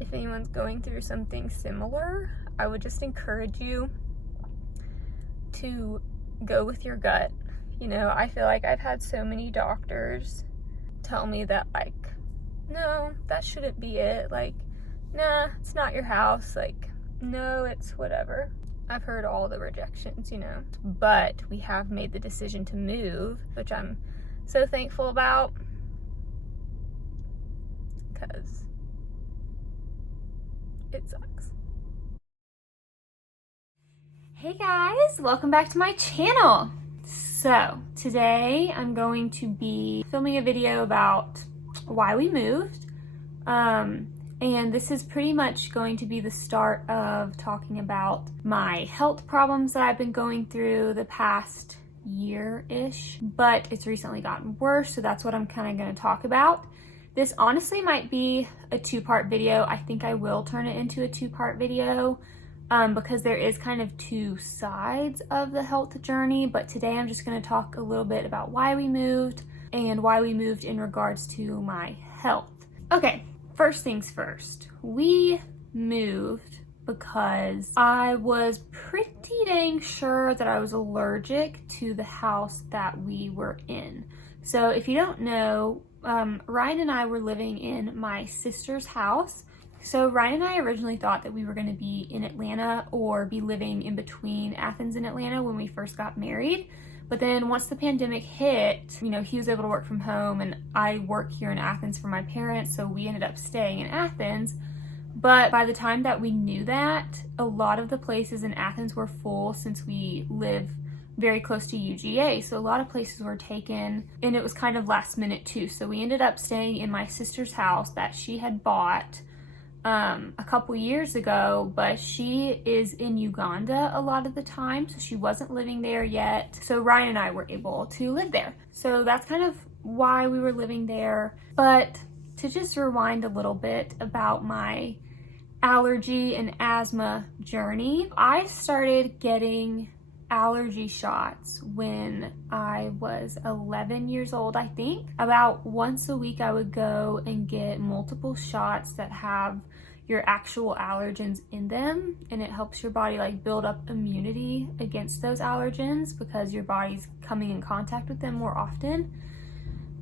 if anyone's going through something similar, I would just encourage you to go with your gut. You know, I feel like I've had so many doctors tell me that, like, no, that shouldn't be it. Like, nah, it's not your house. Like, no, it's whatever. I've heard all the rejections, you know. But we have made the decision to move, which I'm so thankful about, because it sucks. Hey guys, welcome back to my channel. So today I'm going to be filming a video about why we moved. And this is pretty much going to be the start of talking about my health problems that I've been going through the past year-ish, but it's recently gotten worse, so that's what I'm kind of going to talk about. This honestly might be a two-part video. I think I will turn it into a two-part video because there is kind of two sides of the health journey, but today I'm just going to talk a little bit about why we moved and why we moved in regards to my health. Okay, first things first. We moved because I was pretty dang sure that I was allergic to the house that we were in. So if you don't know, Ryan and I were living in my sister's house. So Ryan and I originally thought that we were going to be in Atlanta or be living in between Athens and Atlanta when we first got married. But then once the pandemic hit, you know, he was able to work from home and I work here in Athens for my parents, so we ended up staying in Athens. But by the time that we knew that, a lot of the places in Athens were full since we live very close to UGA. So a lot of places were taken and it was kind of last minute too. So we ended up staying in my sister's house that she had bought a couple years ago, but she is in Uganda a lot of the time, so she wasn't living there yet. So Ryan and I were able to live there. So that's kind of why we were living there. But to just rewind a little bit about my allergy and asthma journey, I started getting allergy shots when I was 11 years old, I think. About once a week I would go and get multiple shots that have your actual allergens in them, and it helps your body like build up immunity against those allergens because your body's coming in contact with them more often.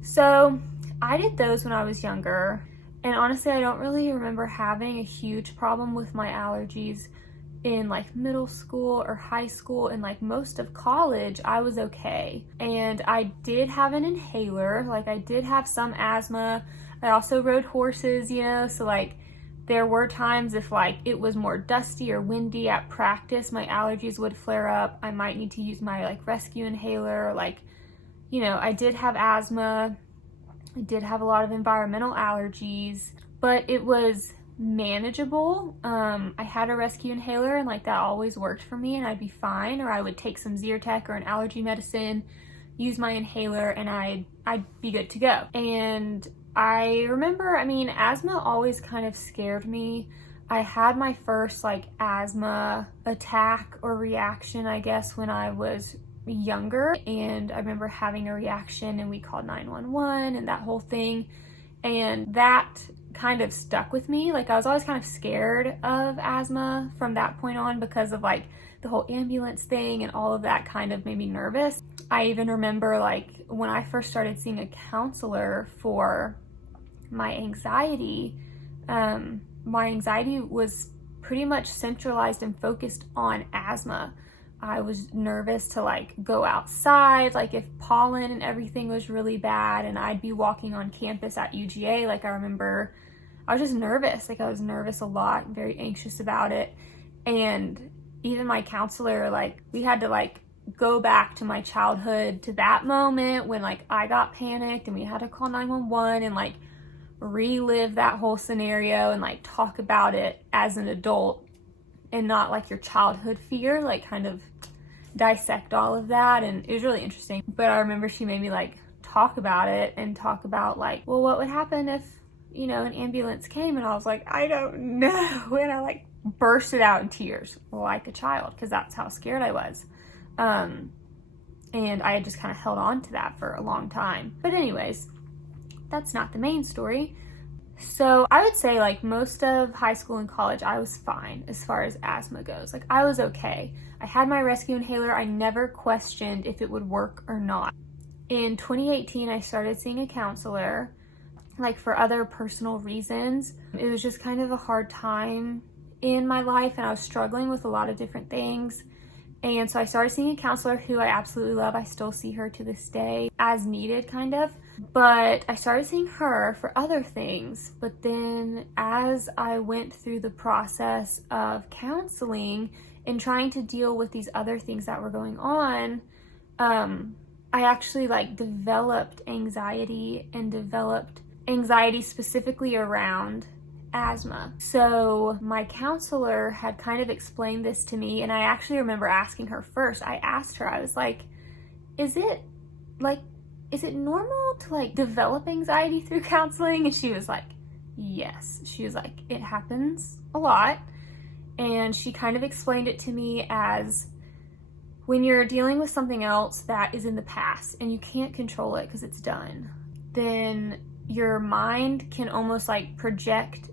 So I did those when I was younger, and honestly I don't really remember having a huge problem with my allergies in like middle school or high school. And like most of college I was okay, and I did have an inhaler. Like I did have some asthma. I also rode horses, you know, so like there were times if like it was more dusty or windy at practice, my allergies would flare up. I might need to use my like rescue inhaler. Like, you know, I did have asthma. I did have a lot of environmental allergies, but it was manageable. I had a rescue inhaler and like that always worked for me and I'd be fine, or I would take some Zyrtec or an allergy medicine, use my inhaler, and I'd be good to go. And I remember, I mean, asthma always kind of scared me. I had my first like asthma attack or reaction, I guess, when I was younger, and I remember having a reaction and we called 911 and that whole thing, and that kind of stuck with me. Like I was always kind of scared of asthma from that point on because of like the whole ambulance thing, and all of that kind of made me nervous. I even remember like when I first started seeing a counselor for my anxiety was pretty much centralized and focused on asthma. I was nervous to like go outside, like if pollen and everything was really bad, and I'd be walking on campus at UGA. Like I remember I was just nervous. Like I was nervous a lot, very anxious about it. And even my counselor, like we had to like go back to my childhood, to that moment when like I got panicked and we had to call 911 and like relive that whole scenario and like talk about it as an adult and not like your childhood fear, like kind of dissect all of that. And it was really interesting. But I remember she made me like talk about it and talk about like, well, what would happen if, you know, an ambulance came? And I was like, I don't know. And I like bursted out in tears like a child because that's how scared I was. And I had just kind of held on to that for a long time. But anyways, that's not the main story. So I would say like most of high school and college, I was fine as far as asthma goes. Like I was okay. I had my rescue inhaler. I never questioned if it would work or not. In 2018, I started seeing a counselor, like for other personal reasons. It was just kind of a hard time in my life and I was struggling with a lot of different things. And so I started seeing a counselor who I absolutely love. I still see her to this day as needed, kind of. But I started seeing her for other things. But then as I went through the process of counseling and trying to deal with these other things that were going on, I actually like developed anxiety and developed anxiety specifically around asthma. So my counselor had kind of explained this to me, and I actually remember asking her first. I asked her, I was like, is it normal to like develop anxiety through counseling? And she was like, yes. She was like, it happens a lot. And she kind of explained it to me as when you're dealing with something else that is in the past and you can't control it because it's done, then your mind can almost like project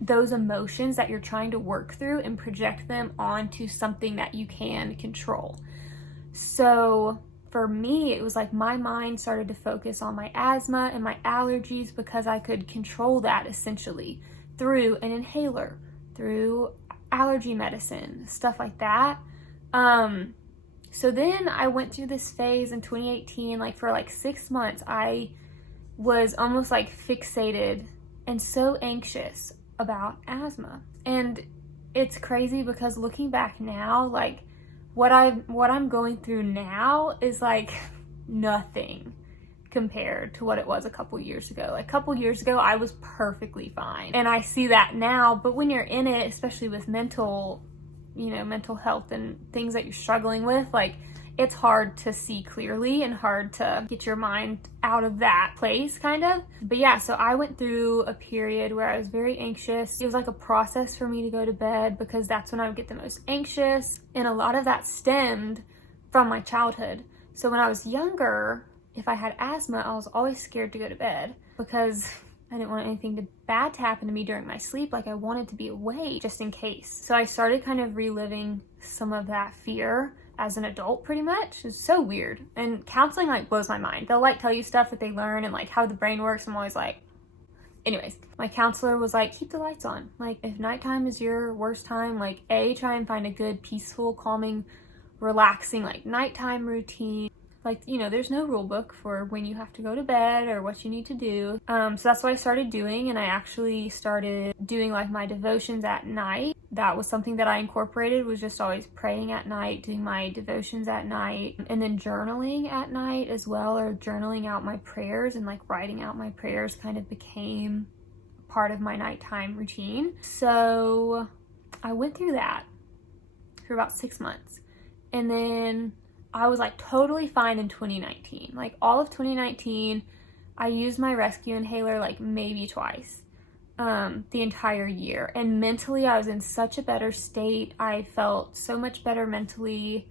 those emotions that you're trying to work through and project them onto something that you can control. So for me, it was like my mind started to focus on my asthma and my allergies because I could control that essentially through an inhaler, through allergy medicine, stuff like that. So then I went through this phase in 2018, like for like 6 months, I was almost like fixated and so anxious about asthma. And it's crazy because looking back now, like what I'm going through now is like nothing compared to what it was a couple years ago. Like a couple years ago, I was perfectly fine. And I see that now, but when you're in it, especially with mental health and things that you're struggling with, like it's hard to see clearly and hard to get your mind out of that place, kind of. But yeah, so I went through a period where I was very anxious. It was like a process for me to go to bed because that's when I would get the most anxious. And a lot of that stemmed from my childhood. So when I was younger, if I had asthma, I was always scared to go to bed because I didn't want anything bad to happen to me during my sleep. Like I wanted to be awake just in case. So I started kind of reliving some of that fear as an adult, pretty much. It's so weird. And counseling like blows my mind. They'll like tell you stuff that they learn and like how the brain works. I'm always like, anyways, my counselor was like, keep the lights on. Like if nighttime is your worst time, like try and find a good, peaceful, calming, relaxing, like nighttime routine. Like, there's no rule book for when you have to go to bed or what you need to do. So that's what I started doing. And I actually started doing like my devotions at night. That was something that I incorporated, was just always praying at night, doing my devotions at night, and then journaling at night as well, or journaling out my prayers, and like writing out my prayers kind of became part of my nighttime routine. So I went through that for about 6 months. And then I was like totally fine in 2019. Like all of 2019, I used my rescue inhaler like maybe twice the entire year. And mentally, I was in such a better state. I felt so much better mentally.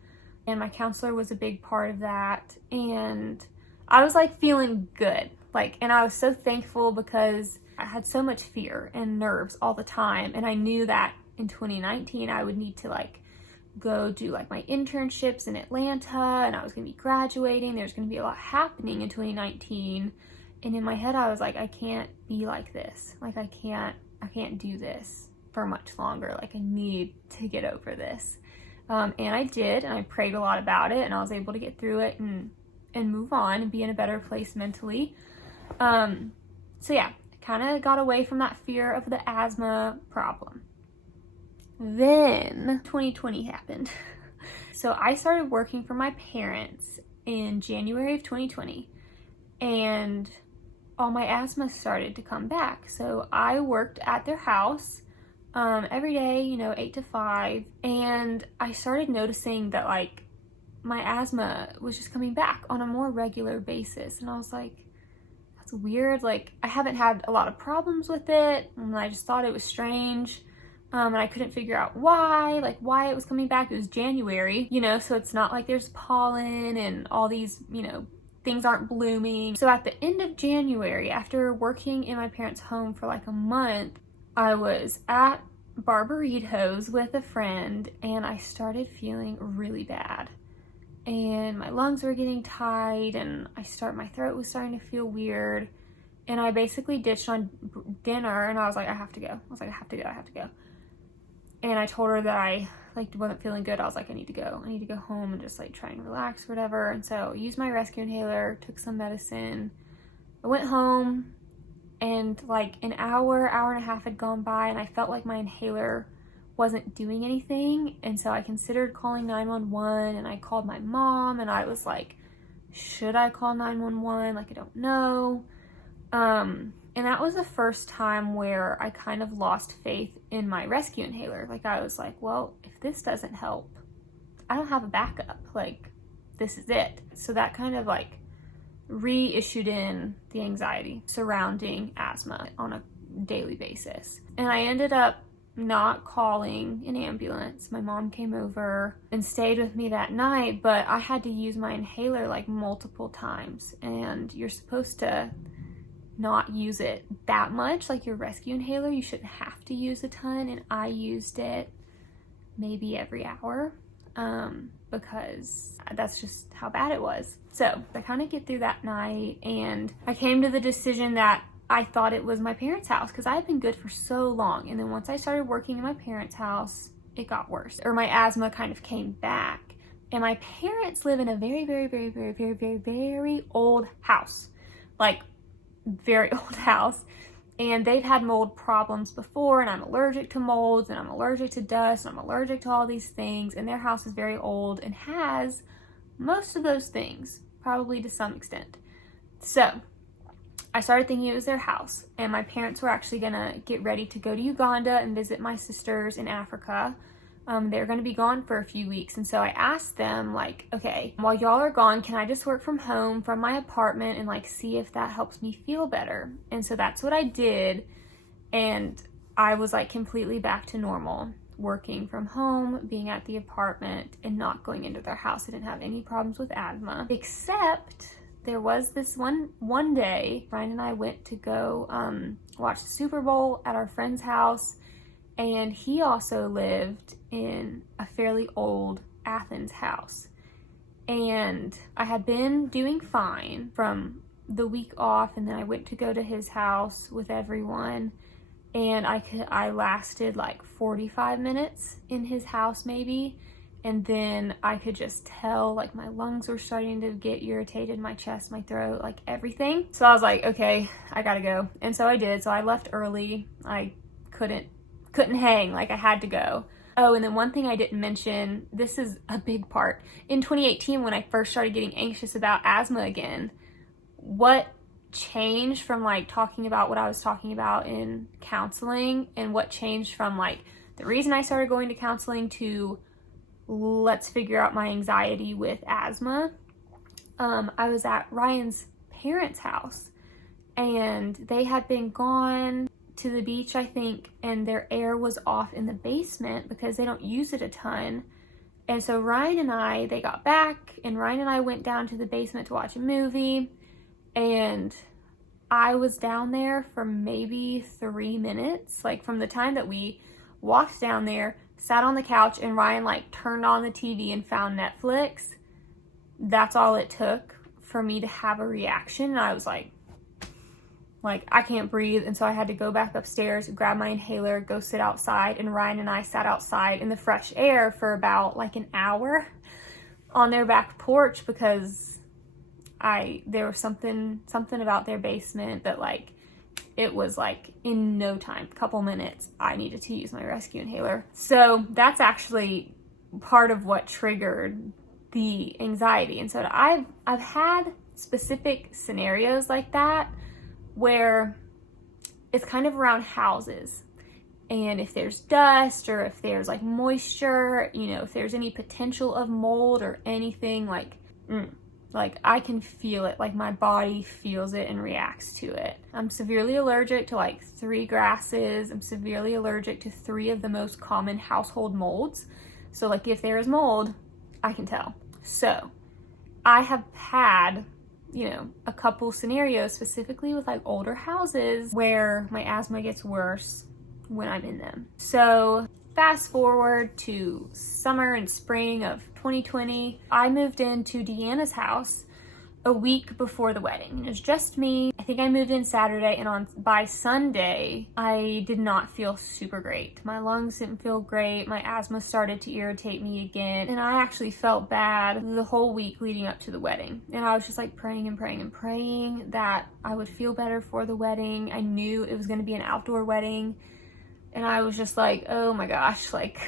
And my counselor was a big part of that. And I was like feeling good. And I was so thankful because I had so much fear and nerves all the time. And I knew that in 2019, I would need to like go do like my internships in Atlanta, and I was going to be graduating. There's going to be a lot happening in 2019. And in my head, I was like, I can't be like this. Like I can't do this for much longer. Like I need to get over this. And I did, and I prayed a lot about it, and I was able to get through it and move on and be in a better place mentally. So yeah, I kind of got away from that fear of the asthma problem. Then 2020 happened. So I started working for my parents in January of 2020, and all my asthma started to come back. So I worked at their house every day, 8 to 5, and I started noticing that like my asthma was just coming back on a more regular basis. And I was like, that's weird. Like I haven't had a lot of problems with it, and I just thought it was strange. And I couldn't figure out why it was coming back. It was January, so it's not like there's pollen and all these, things aren't blooming. So at the end of January, after working in my parents' home for like a month, I was at Barburritos with a friend and I started feeling really bad. And my lungs were getting tight and my throat was starting to feel weird. And I basically ditched on dinner and I was like, I have to go. I was like, I have to go. And I told her that I wasn't feeling good. I was like, I need to go home and just like try and relax or whatever. And so I used my rescue inhaler, took some medicine. I went home and like an hour and a half had gone by and I felt like my inhaler wasn't doing anything. And so I considered calling 911 and I called my mom and I was like, should I call 911? Like, I don't know. And that was the first time where I kind of lost faith in my rescue inhaler. Like, I was like, well, if this doesn't help, I don't have a backup. Like, this is it. So that kind of like reissued in the anxiety surrounding asthma on a daily basis. And I ended up not calling an ambulance. My mom came over and stayed with me that night, but I had to use my inhaler like multiple times. And you're supposed to not use it that much, like your rescue inhaler. You shouldn't have to use a ton, and I used it maybe every hour because that's just how bad it was. So I kind of get through that night and I came to the decision that I thought it was my parents' house because I had been good for so long, and then once I started working in my parents' house, it got worse, or my asthma kind of came back. And my parents live in a very, very, very, very, very, very, very old house, like very old house, and they've had mold problems before, and I'm allergic to molds and I'm allergic to dust and I'm allergic to all these things, and their house is very old and has most of those things, probably to some extent. So I started thinking it was their house, and my parents were actually gonna get ready to go to Uganda and visit my sisters in Africa. They're going to be gone for a few weeks. And so I asked them, like, okay, while y'all are gone, can I just work from home from my apartment and like see if that helps me feel better? And so that's what I did. And I was like completely back to normal, working from home, being at the apartment, and not going into their house. I didn't have any problems with asthma, except there was this one day, Ryan and I went to go watch the Super Bowl at our friend's house. And he also lived in a fairly old Athens house. And I had been doing fine from the week off, and then I went to go to his house with everyone, and I lasted like 45 minutes in his house maybe, and then I could just tell like my lungs were starting to get irritated, my chest, my throat, like everything. So I was like, okay, I gotta go. And so I did. So I left early. I couldn't hang, like I had to go. Oh, and then one thing I didn't mention, this is a big part. In 2018, when I first started getting anxious about asthma again, what changed from like talking about what I was talking about in counseling, and what changed from like the reason I started going to counseling to let's figure out my anxiety with asthma. I was at Ryan's parents' house, and they had been gone to the beach, I think, and their air was off in the basement because they don't use it a ton. And so Ryan and I, they got back, and Ryan and I went down to the basement to watch a movie, and I was down there for maybe 3 minutes, like from the time that we walked down there, sat on the couch, and Ryan like turned on the TV and found Netflix. That's all it took for me to have a reaction. And I was like I can't breathe. And so I had to go back upstairs, grab my inhaler, go sit outside. And Ryan and I sat outside in the fresh air for about like an hour on their back porch, because there was something about their basement that like, it was like in no time, couple minutes, I needed to use my rescue inhaler. So that's actually part of what triggered the anxiety. And so I've had specific scenarios like that where it's kind of around houses, and if there's dust or if there's like moisture, you know, if there's any potential of mold or anything, like I can feel it, like my body feels it and reacts to it. I'm severely allergic to like 3 grasses. I'm severely allergic to 3 of the most common household molds. So like if there is mold, I can tell. So I have had you know, a couple scenarios, specifically with like older houses where my asthma gets worse when I'm in them. So fast forward to summer and spring of 2020, I moved into Deanna's house a week before the wedding. It was just me. I think I moved in Saturday, and by Sunday, I did not feel super great. My lungs didn't feel great. My asthma started to irritate me again, and I actually felt bad the whole week leading up to the wedding. And I was just like praying and praying and praying that I would feel better for the wedding. I knew it was going to be an outdoor wedding, and I was just like, oh my gosh, like,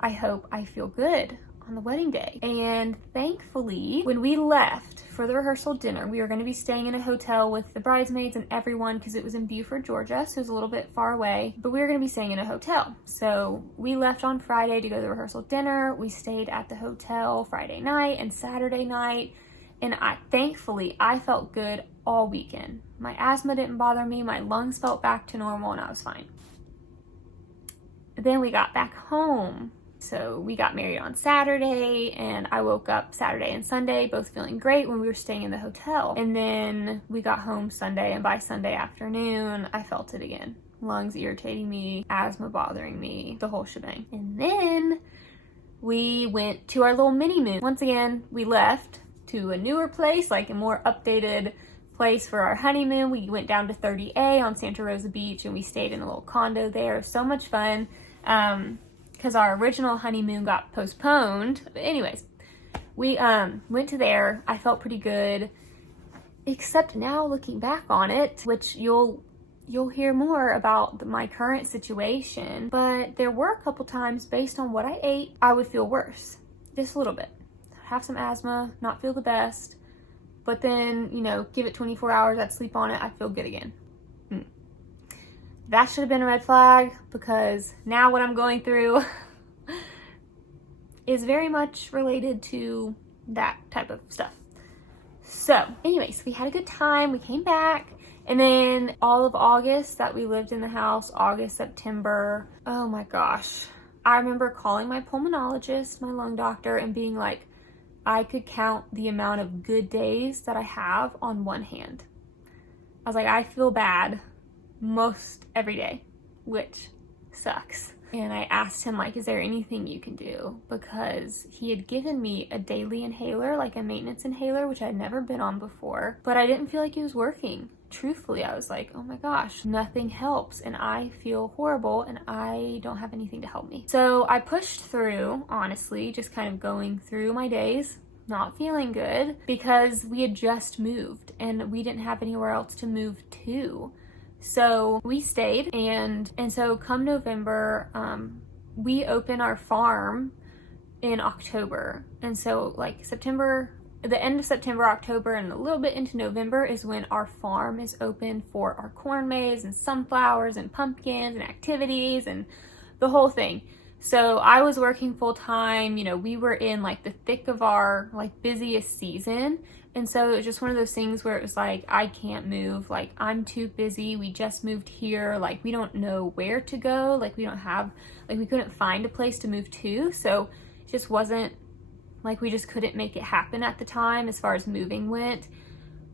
I hope I feel good on the wedding day. And thankfully, when we left for the rehearsal dinner, we were going to be staying in a hotel with the bridesmaids and everyone because it was in Beaufort, Georgia, so it was a little bit far away, but we were going to be staying in a hotel. So we left on Friday to go to the rehearsal dinner. We stayed at the hotel Friday night and Saturday night, and thankfully I felt good all weekend. My asthma didn't bother me, my lungs felt back to normal, and I was fine. Then we got back home. So we got married on Saturday, and I woke up Saturday and Sunday both feeling great when we were staying in the hotel. And then we got home Sunday, and by Sunday afternoon, I felt it again. Lungs irritating me, asthma bothering me, the whole shebang. And then we went to our little mini moon. Once again, we left to a newer place, like a more updated place for our honeymoon. We went down to 30A on Santa Rosa Beach, and we stayed in a little condo there. It was so much fun. Because our original honeymoon got postponed. But anyways, we went to there. I felt pretty good, except now looking back on it, which you'll hear more about my current situation, but there were a couple times based on what I ate, I would feel worse, just a little bit. Have some asthma, not feel the best, but then, you know, give it 24 hours, I'd sleep on it, I'd feel good again. That should have been a red flag, because now what I'm going through is very much related to that type of stuff. So anyways, we had a good time. We came back, and then all of August that we lived in the house, August, September, oh my gosh. I remember calling my pulmonologist, my lung doctor, and being like, I could count the amount of good days that I have on one hand. I was like, I feel bad most every day, which sucks. And I asked him, like, is there anything you can do? Because he had given me a daily inhaler, like a maintenance inhaler, which I'd never been on before, but I didn't feel like it was working. Truthfully, I was like, oh my gosh, nothing helps, and I feel horrible, and I don't have anything to help me. So I pushed through, honestly, just kind of going through my days, not feeling good, because we had just moved, and we didn't have anywhere else to move to. So we stayed, and so come November, we open our farm in October. And so like September, the end of September, October, and a little bit into November is when our farm is open for our corn maze and sunflowers and pumpkins and activities and the whole thing. So I was working full time, you know, we were in like the thick of our like busiest season. And so it was just one of those things where it was like, I can't move, like I'm too busy. We just moved here. Like we don't know where to go. Like we don't have, like we couldn't find a place to move to. So it just wasn't like, we just couldn't make it happen at the time as far as moving went.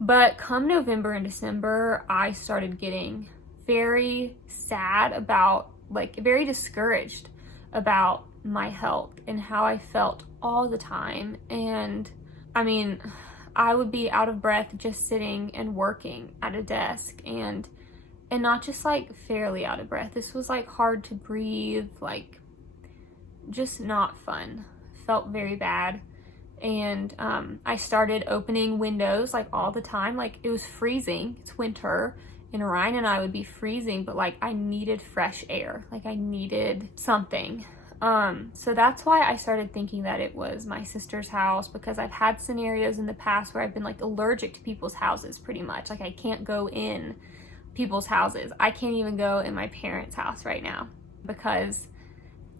But come November and December, I started getting very sad about, like very discouraged about my health and how I felt all the time. And I mean, I would be out of breath just sitting and working at a desk, and not just like fairly out of breath. This was like hard to breathe, like just not fun. Felt very bad. And I started opening windows like all the time. Like it was freezing, it's winter, and Ryan and I would be freezing, but like I needed fresh air. Like I needed something. So that's why I started thinking that it was my sister's house, because I've had scenarios in the past where I've been like allergic to people's houses pretty much. Like I can't go in people's houses. I can't even go in my parents' house right now, because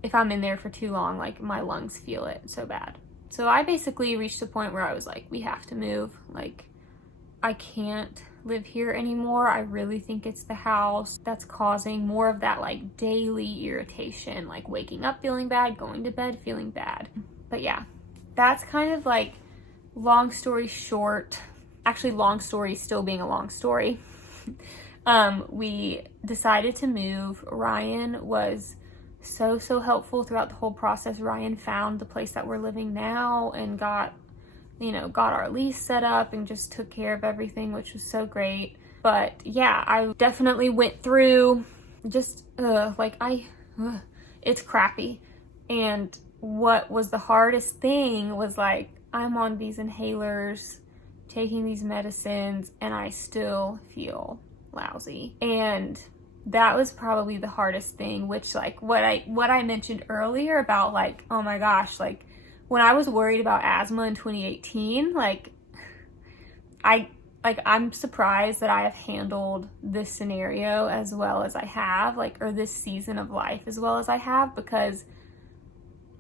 if I'm in there for too long, like my lungs feel it so bad. So I basically reached the point where I was like, we have to move. Like I can't live here anymore. I really think it's the house that's causing more of that like daily irritation, like waking up feeling bad, going to bed feeling bad. But yeah, that's kind of like long story short. actually, long story still being a long story, we decided to move. Ryan was so helpful throughout the whole process. Ryan found the place that we're living now and got our lease set up and just took care of everything, which was so great. But yeah, I definitely went through just it's crappy. And what was the hardest thing was like, I'm on these inhalers, taking these medicines, and I still feel lousy. And that was probably the hardest thing, which like what I mentioned earlier about like, oh my gosh, like when I was worried about asthma in 2018, I'm surprised that I have handled this scenario as well as I have, or this season of life as well as I have, because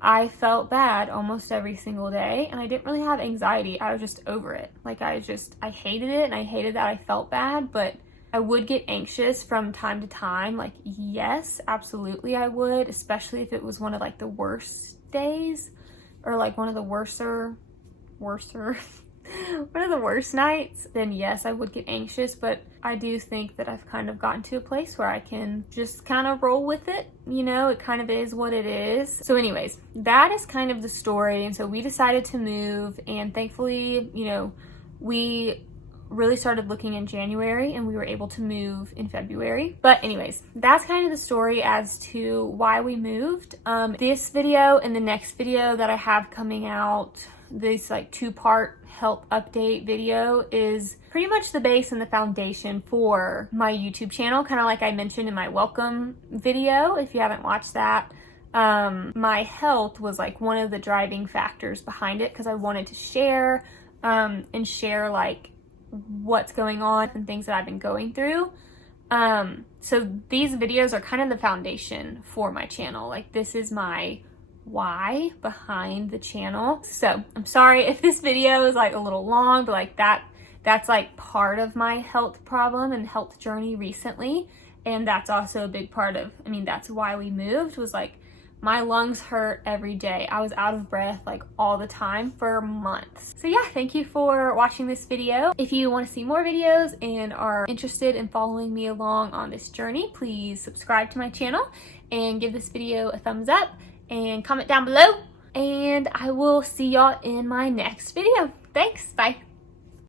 I felt bad almost every single day and I didn't really have anxiety. I was just over it. I hated it and I hated that I felt bad, but I would get anxious from time to time. Yes, absolutely I would, especially if it was one of the worst days or one of the worser one of the worst nights, then yes, I would get anxious. But I do think that I've kind of gotten to a place where I can just kind of roll with it. It kind of is what it is. So anyways, that is kind of the story. And so we decided to move, and thankfully, we really started looking in January and we were able to move in February. But anyways, that's kind of the story as to why we moved. This video and the next video that I have coming out, this 2-part health update video, is pretty much the base and the foundation for my YouTube channel, kind of like I mentioned in my welcome video. If you haven't watched that, my health was one of the driving factors behind it, because I wanted to share and share what's going on and things that I've been going through. So these videos are kind of the foundation for my channel. This is my why behind the channel. So I'm sorry if this video is a little long, but that's part of my health problem and health journey recently. And that's also a big part of, that's why we moved, was my lungs hurt every day. I was out of breath all the time for months. So yeah, thank you for watching this video. If you want to see more videos and are interested in following me along on this journey, please subscribe to my channel and give this video a thumbs up and comment down below. And I will see y'all in my next video. Thanks, bye.